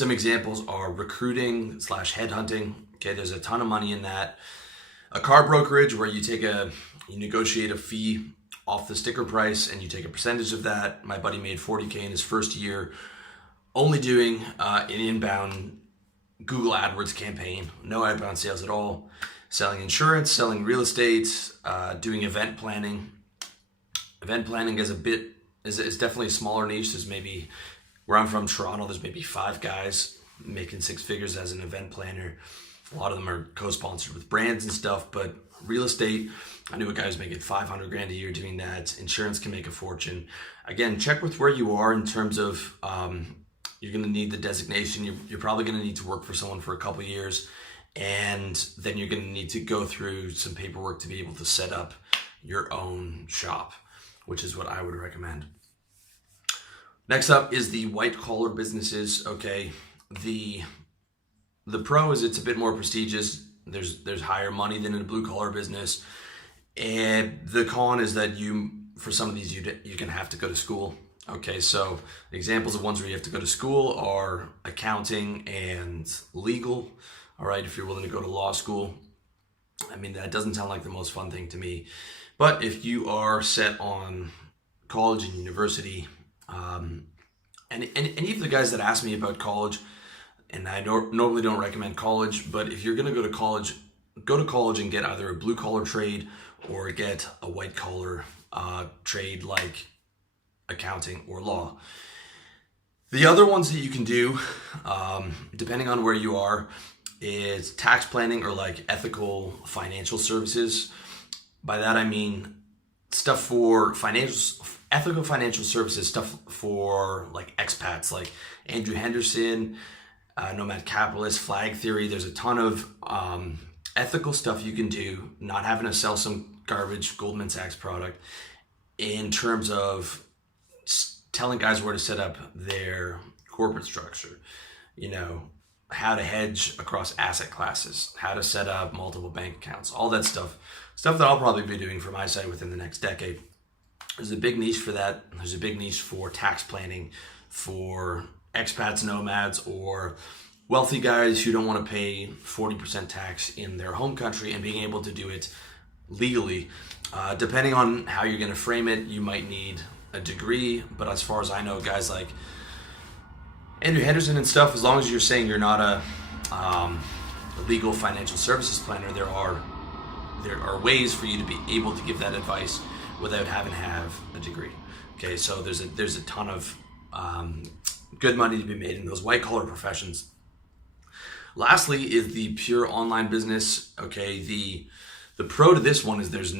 Some examples are recruiting / headhunting. Okay, there's a ton of money in that. A car brokerage where you negotiate a fee off the sticker price and you take a percentage of that. My buddy made $40K in his first year only doing an inbound Google AdWords campaign, no outbound sales at all, selling insurance, selling real estate, doing event planning. Event planning is definitely a smaller niche. There's maybe, where I'm from, Toronto, there's maybe 5 guys making 6 figures as an event planner. A lot of them are co-sponsored with brands and stuff, but real estate, I knew a guy who's making 500 grand a year doing that. Insurance can make a fortune. Again, check with where you are in terms of, you're going to need the designation. You're probably going to need to work for someone for a couple of years, and then you're going to need to go through some paperwork to be able to set up your own shop, which is what I would recommend. Next up is the white collar businesses. Okay, the pro is it's a bit more prestigious. There's higher money than in a blue collar business, and the con is that for some of these you're gonna have to go to school. Okay, so examples of ones where you have to go to school are accounting and legal. All right, if you're willing to go to law school, I mean, that doesn't sound like the most fun thing to me. But if you are set on college and university, and even the guys that ask me about college, and I normally don't recommend college, but if you're going to go to college and get either a blue collar trade or get a white collar trade like accounting or law. The other ones that you can do, depending on where you are, is tax planning or like ethical financial services. By that I mean stuff for ethical financial services, stuff for like expats like Andrew Henderson, Nomad Capitalist, Flag Theory. There's a ton of ethical stuff you can do, not having to sell some garbage Goldman Sachs product, in terms of telling guys where to set up their corporate structure, how to hedge across asset classes, how to set up multiple bank accounts, all that stuff that I'll probably be doing for my site within the next decade. There's a big niche for that. There's a big niche for tax planning for expats, nomads, or wealthy guys who don't want to pay 40% tax in their home country and being able to do it legally. Depending on how you're going to frame it, you might need a degree, but as far as I know, guys like Andrew Henderson and stuff, as long as you're saying you're not a legal financial services planner, there are ways for you to be able to give that advice without having to have a degree. Okay, so there's a ton of good money to be made in those white collar professions. Lastly is the pure online business. Okay, the pro to this one is there's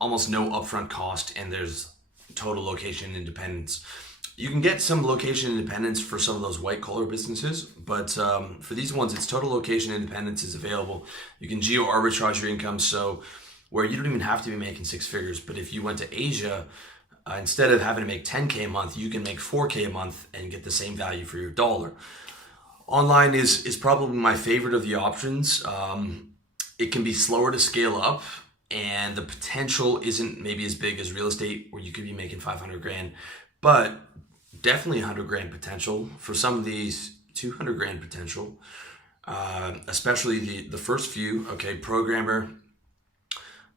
almost no upfront cost, and there's total location independence. You can get some location independence for some of those white collar businesses, but for these ones, it's total location independence is available. You can geo arbitrage your income, so where you don't even have to be making 6 figures, but if you went to Asia, instead of having to make 10K a month, you can make 4K a month and get the same value for your dollar. Online is probably my favorite of the options. It can be slower to scale up, and the potential isn't maybe as big as real estate, where you could be making 500 grand, but definitely 100 grand potential. For some of these, 200 grand potential, especially the first few. Okay, programmer,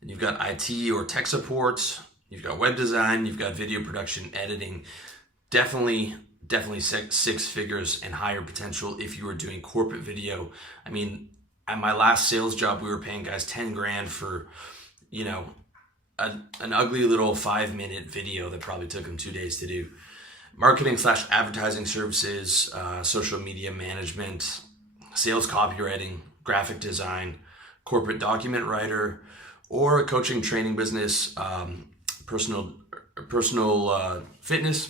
and you've got IT or tech support, you've got web design, you've got video production, editing. Definitely 6 figures and higher potential if you were doing corporate video. I mean, at my last sales job, we were paying guys 10 grand for, an ugly little 5-minute video that probably took them 2 days to do. Marketing / advertising services, social media management, sales copywriting, graphic design, corporate document writer, or a coaching training business, personal fitness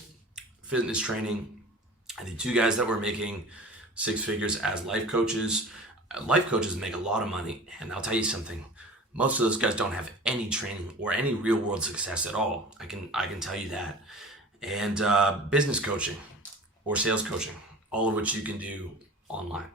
training. And the 2 guys that were making 6 figures as life coaches. Life coaches make a lot of money, and I'll tell you something. Most of those guys don't have any training or any real world success at all. I can tell you that. And business coaching or sales coaching, all of which you can do online.